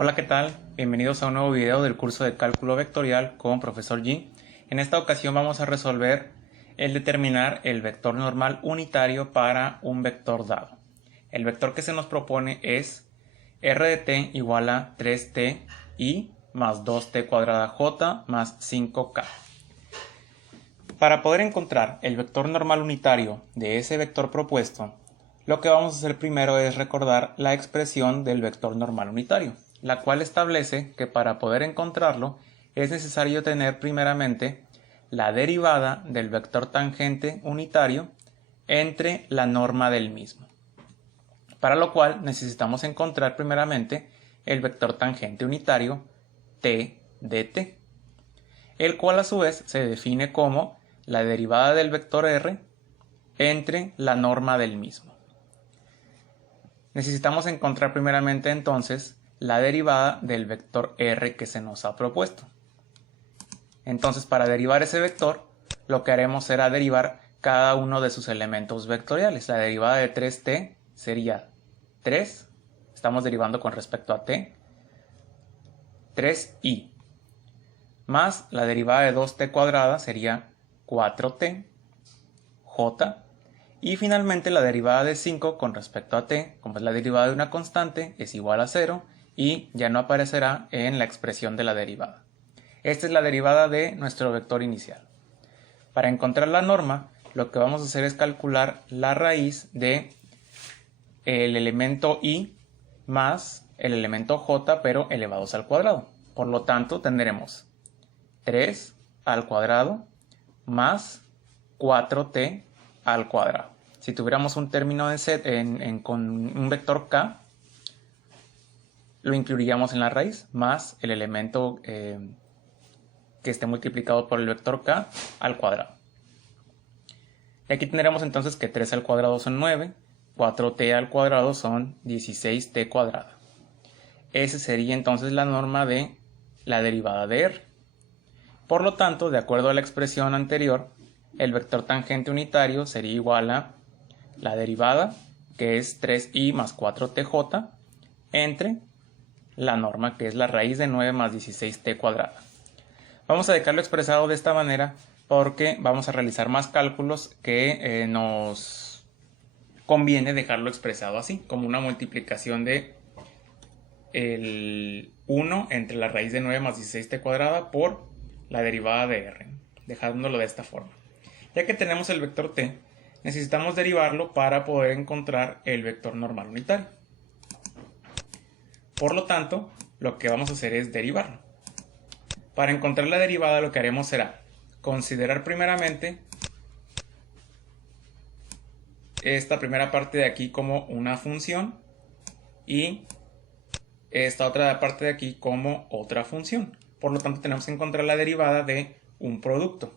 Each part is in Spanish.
Hola, ¿qué tal? Bienvenidos a un nuevo video del curso de cálculo vectorial con Profesor G. En esta ocasión vamos a resolver el determinar el vector normal unitario para un vector dado. El vector que se nos propone es r de t igual a 3t i más 2t cuadrada j más 5k. Para poder encontrar el vector normal unitario de ese vector propuesto, lo que vamos a hacer primero es recordar la expresión del vector normal unitario, la cual establece que para poder encontrarlo es necesario tener primeramente la derivada del vector tangente unitario entre la norma del mismo. Para lo cual necesitamos encontrar primeramente el vector tangente unitario t de t, el cual a su vez se define como la derivada del vector r entre la norma del mismo. Necesitamos encontrar primeramente entonces la derivada del vector r que se nos ha propuesto. Entonces, para derivar ese vector, lo que haremos será derivar cada uno de sus elementos vectoriales. La derivada de 3t sería 3, estamos derivando con respecto a t, 3i, más la derivada de 2t cuadrada sería 4t, j, y finalmente la derivada de 5 con respecto a t, como es la derivada de una constante, es igual a 0 y ya no aparecerá en la expresión de la derivada. Esta es la derivada de nuestro vector inicial. Para encontrar la norma, lo que vamos a hacer es calcular la raíz de el elemento i más el elemento j, pero elevados al cuadrado. Por lo tanto, tendremos 3 al cuadrado más 4t al cuadrado. Si tuviéramos un término de set con un vector k, lo incluiríamos en la raíz más el elemento que esté multiplicado por el vector k al cuadrado. Y aquí tendremos entonces que 3 al cuadrado son 9, 4t al cuadrado son 16t cuadrada. Esa sería entonces la norma de la derivada de r. Por lo tanto, de acuerdo a la expresión anterior, el vector tangente unitario sería igual a la derivada, que es 3i más 4tj, entre la norma, que es la raíz de 9 más 16t cuadrada. Vamos a dejarlo expresado de esta manera porque vamos a realizar más cálculos que nos conviene dejarlo expresado así, como una multiplicación de el 1 entre la raíz de 9 más 16t cuadrada por la derivada de r, dejándolo de esta forma. Ya que tenemos el vector t, necesitamos derivarlo para poder encontrar el vector normal unitario. Por lo tanto, lo que vamos a hacer es derivarlo. Para encontrar la derivada, lo que haremos será considerar primeramente esta primera parte de aquí como una función y esta otra parte de aquí como otra función. Por lo tanto, tenemos que encontrar la derivada de un producto,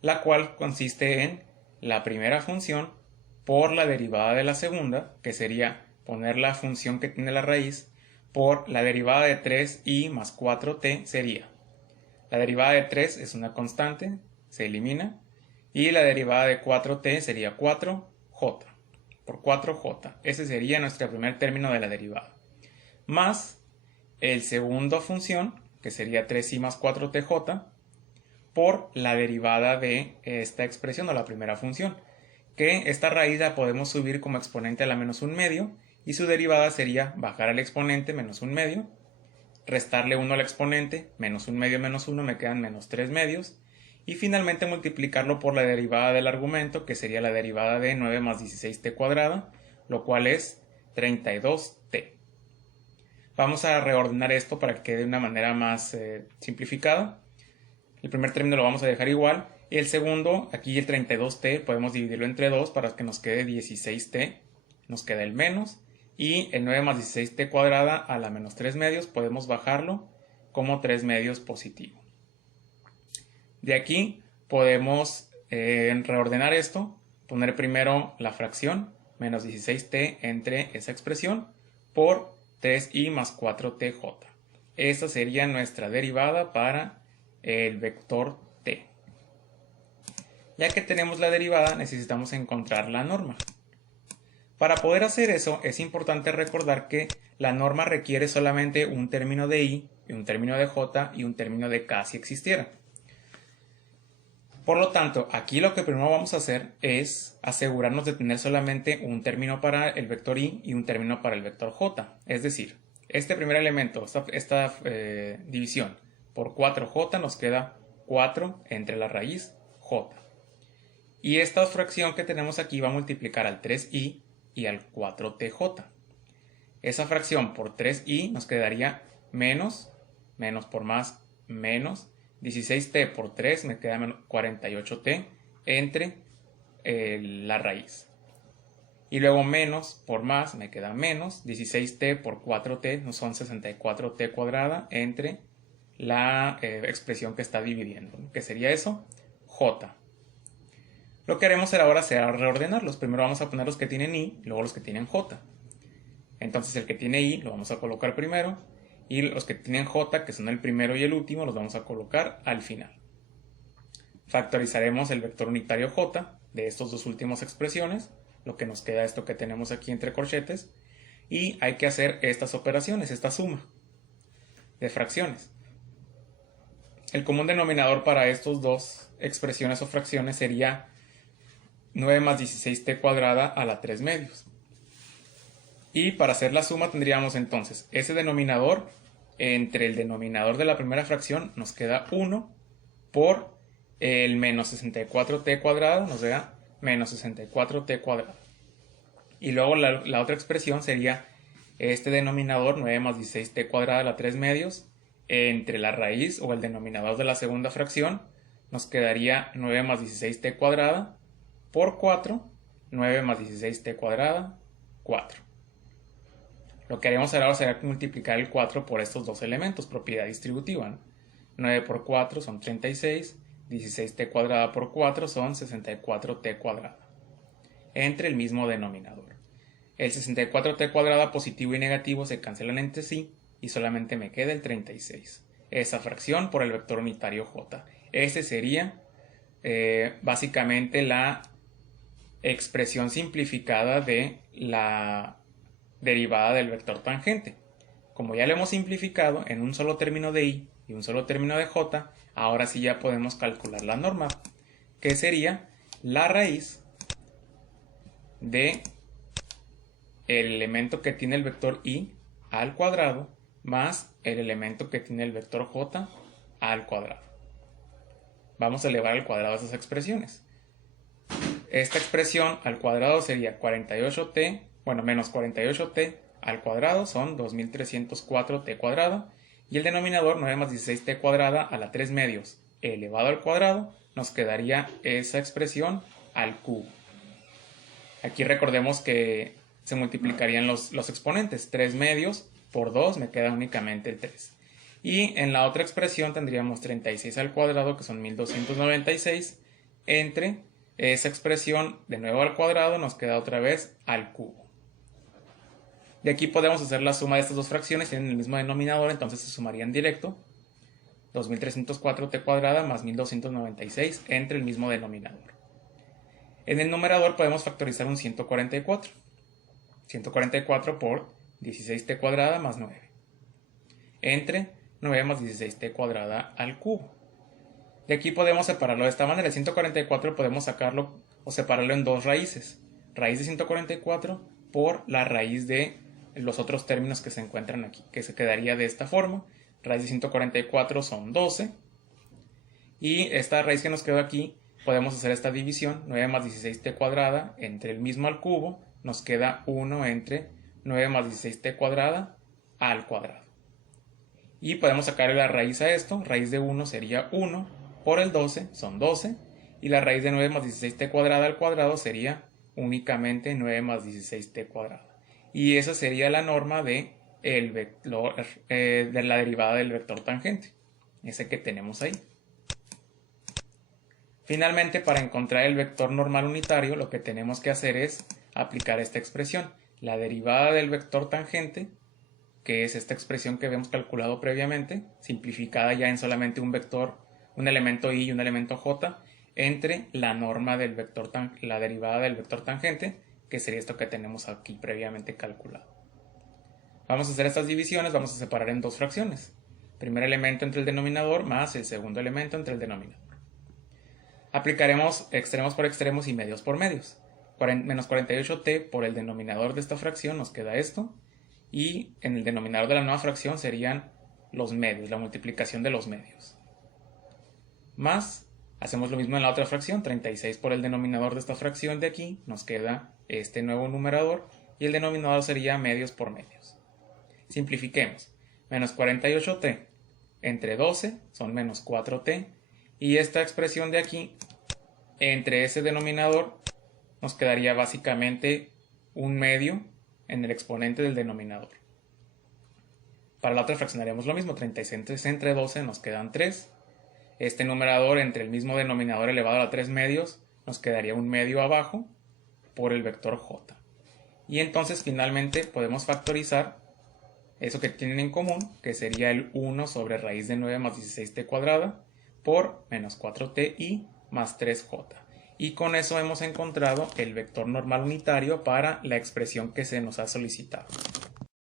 la cual consiste en la primera función por la derivada de la segunda, que sería poner la función que tiene la raíz, por la derivada de 3i más 4t sería. La derivada de 3 es una constante, se elimina, y la derivada de 4t sería 4j, por 4j. Ese sería nuestro primer término de la derivada. Más el segundo función, que sería 3i más 4tj, por la derivada de esta expresión o la primera función, que esta raíz la podemos subir como exponente a la menos un medio y su derivada sería bajar al exponente menos un medio, restarle 1 al exponente, menos un medio menos 1 me quedan menos 3 medios, y finalmente multiplicarlo por la derivada del argumento, que sería la derivada de 9 más 16t cuadrada, lo cual es 32t. Vamos a reordenar esto para que quede de una manera más simplificada. El primer término lo vamos a dejar igual. Y el segundo, aquí el 32t, podemos dividirlo entre 2 para que nos quede 16t. Nos queda el menos. Y el 9 más 16t cuadrada a la menos 3 medios podemos bajarlo como 3 medios positivo. De aquí podemos reordenar esto. Poner primero la fracción menos 16t entre esa expresión por 3i más 4tj. Esta sería nuestra derivada para el vector t. Ya que tenemos la derivada, necesitamos encontrar la norma. Para poder hacer eso es importante recordar que la norma requiere solamente un término de i, un término de j y un término de k si existiera. Por lo tanto, aquí lo que primero vamos a hacer es asegurarnos de tener solamente un término para el vector i y un término para el vector j. Es decir, este primer elemento, esta división por 4j nos queda 4 entre la raíz j. Y esta fracción que tenemos aquí va a multiplicar al 3i y al 4tj. Esa fracción por 3i nos quedaría menos por más, menos 16t por 3 me queda 48t entre la raíz. Y luego menos por más me queda menos 16t por 4t no son 64t cuadrada entre la expresión que está dividiendo. ¿Qué sería eso? J. Lo que haremos ahora será reordenarlos. Primero vamos a poner los que tienen i, luego los que tienen j. Entonces el que tiene i lo vamos a colocar primero y los que tienen j, que son el primero y el último, los vamos a colocar al final. Factorizaremos el vector unitario j de estas dos últimas expresiones, lo que nos queda esto que tenemos aquí entre corchetes, y hay que hacer estas operaciones, esta suma de fracciones. El común denominador para estas dos expresiones o fracciones sería 9 más 16t cuadrada a la 3 medios. Y para hacer la suma tendríamos entonces ese denominador entre el denominador de la primera fracción nos queda 1 por el menos 64t cuadrado, nos da menos 64t cuadrado. Y luego la otra expresión sería este denominador 9 más 16t cuadrada a la 3 medios entre la raíz o el denominador de la segunda fracción nos quedaría 9 más 16t cuadrada por 4, 9 más 16t cuadrada, 4. Lo que haremos ahora será multiplicar el 4 por estos dos elementos, propiedad distributiva, ¿no? 9 por 4 son 36, 16t cuadrada por 4 son 64t cuadrada, entre el mismo denominador. El 64t cuadrada positivo y negativo se cancelan entre sí y solamente me queda el 36. Esa fracción por el vector unitario j. Ese sería básicamente la expresión simplificada de la derivada del vector tangente. Como ya lo hemos simplificado en un solo término de i y un solo término de j, ahora sí ya podemos calcular la norma, que sería la raíz de el elemento que tiene el vector i al cuadrado más el elemento que tiene el vector j al cuadrado. Vamos a elevar al cuadrado esas expresiones. Esta expresión al cuadrado sería 48t, menos 48t al cuadrado son 2304t cuadrada y el denominador 9 más 16t cuadrada a la 3 medios elevado al cuadrado nos quedaría esa expresión al cubo. Aquí recordemos que se multiplicarían los exponentes, 3 medios por 2 me queda únicamente el 3. Y en la otra expresión tendríamos 36 al cuadrado que son 1296 entre esa expresión de nuevo al cuadrado nos queda otra vez al cubo. De aquí podemos hacer la suma de estas dos fracciones, tienen el mismo denominador, entonces se sumarían directo. 2304t cuadrada más 1296 entre el mismo denominador. En el numerador podemos factorizar un 144. 144 por 16t cuadrada más 9. Entre 9 más 16t cuadrada al cubo. De aquí podemos separarlo de esta manera. El 144 podemos sacarlo o separarlo en dos raíces. Raíz de 144 por la raíz de los otros términos que se encuentran aquí, que se quedaría de esta forma. Raíz de 144 son 12. Y esta raíz que nos quedó aquí, podemos hacer esta división. 9 más 16t cuadrada entre el mismo al cubo, nos queda 1 entre 9 más 16t cuadrada al cuadrado. Y podemos sacar la raíz a esto. Raíz de 1 sería 1 por el 12, son 12. Y la raíz de 9 más 16t cuadrada al cuadrado sería únicamente 9 más 16t cuadrada. Y esa sería la norma de la derivada del vector tangente, ese que tenemos ahí. Finalmente, para encontrar el vector normal unitario, lo que tenemos que hacer es aplicar esta expresión. La derivada del vector tangente, que es esta expresión que habíamos calculado previamente, simplificada ya en solamente un vector, un elemento i y un elemento j, entre la norma del vector la derivada del vector tangente, que sería esto que tenemos aquí previamente calculado. Vamos a hacer estas divisiones, vamos a separar en dos fracciones. Primer elemento entre el denominador más el segundo elemento entre el denominador. Aplicaremos extremos por extremos y medios por medios. Menos 48t por el denominador de esta fracción nos queda esto. Y en el denominador de la nueva fracción serían los medios, la multiplicación de los medios. Más, hacemos lo mismo en la otra fracción, 36 por el denominador de esta fracción de aquí, nos queda este nuevo numerador y el denominador sería medios por medios. Simplifiquemos, menos 48t entre 12 son menos 4t y esta expresión de aquí entre ese denominador nos quedaría básicamente un medio en el exponente del denominador. Para la otra fraccionaríamos lo mismo, 36 entre 12 nos quedan 3. Este numerador entre el mismo denominador elevado a 3 medios nos quedaría un medio abajo por el vector j. Y entonces finalmente podemos factorizar eso que tienen en común, que sería el 1 sobre raíz de 9 más 16t cuadrada por menos 4ti más 3j. Y con eso hemos encontrado el vector normal unitario para la expresión que se nos ha solicitado.